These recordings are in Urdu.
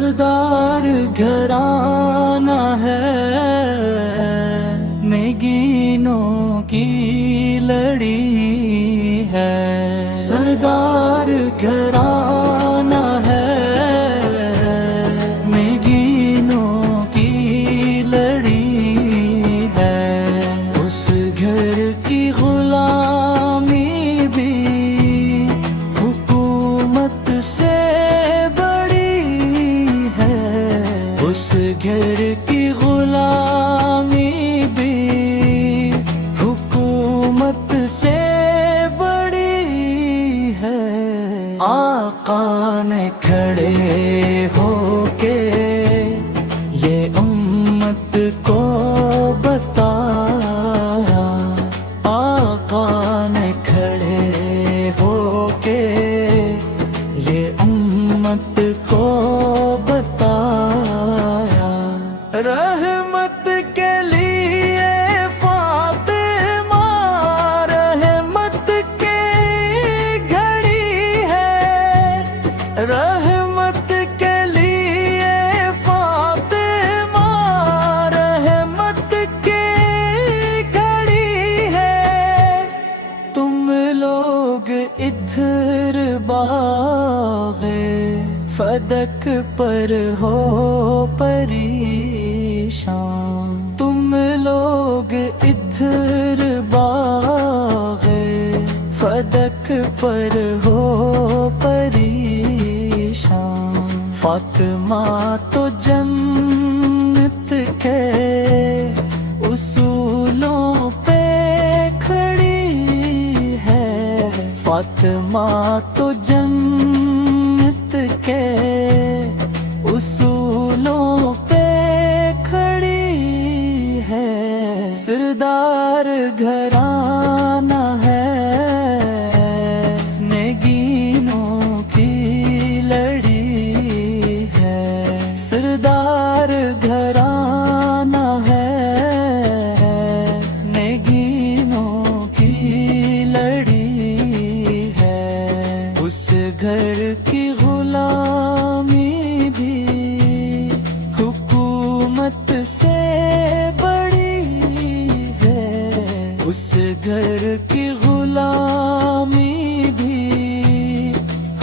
سردار گھرانہ ہے، نگینوں کی لڑی ہے۔ سردار گھرانہ ہے، نگینوں کی لڑی ہے۔ اس گھر کی غلامی بھی حکومت سے اس گھر کی غلامی بھی حکومت سے بڑی ہے۔ آقا نے کھڑے ہو کے یہ امت کو بتایا، آقا نے کھڑے ہو کے یہ امت کو رحمت کے لیے فاطمہ رحمت کی گھڑی ہے، رحمت کے لیے فاطمہ رحمت کی گھڑی ہے۔ تم لوگ ادھر باغ فدق پر ہو پریشان، تم لوگ ادھر باغ فدق پر ہو پریشان۔ فاطمہ تو جنت کے اصولوں پہ کھڑی ہے، فاطمہ تو جنت کے اصولوں پہ کھڑی ہے۔ سردار گھرانہ ہے، نگینوں کی لڑی ہے۔ سردار گھرانہ ہے، نگینوں کی لڑی ہے۔ اس گھر کی غلامی بھی حکومت سے بڑی ہے۔ اس گھر کی غلامی بھی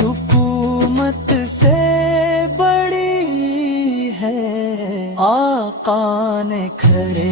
حکومت سے بڑی ہے۔ آقا نے کھڑے